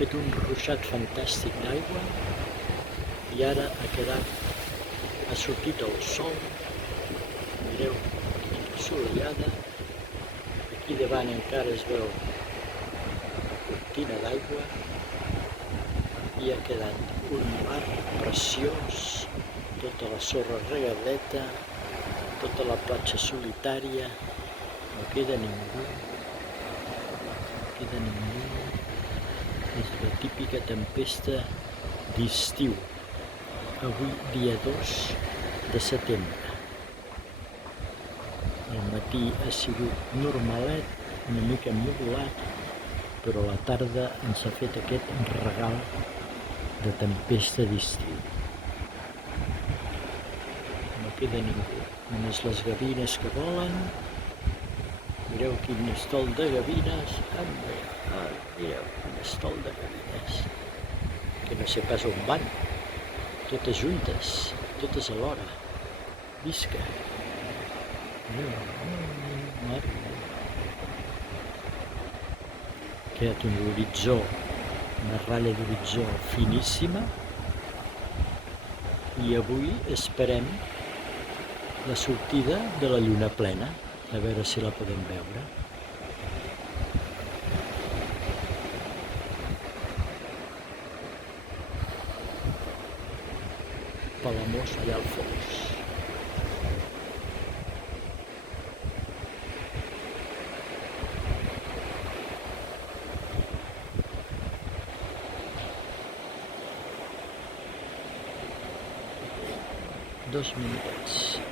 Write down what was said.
fet un ruixat fantàstic d'aigua i ara ha sortit el sol. Mireu quina assolellada. Aquí davant encara es veu la cortina d'aigua i ha quedat un mar preciós, tota la sorra regadeta, tota la platja solitària, no queda ningú, és la típica tempesta d'estiu, avui dia 2 de setembre. El matí ha sigut normalet, una mica ennuvolat, però la tarda ens ha fet aquest regal de tempesta d'estiu. No queda ningú, només les gavines que volen. Mireu quin estol de gavines, mireu quin estol de gavines, que no sé pas on van, totes juntes, totes alhora. Visca! Mare meva. Ha quedat un horitzó, una ratlla d'horitzó finíssima, i avui esperem la sortida de la lluna plena, a veure si la podem veure. Palamós allà al fons. Dos minutets.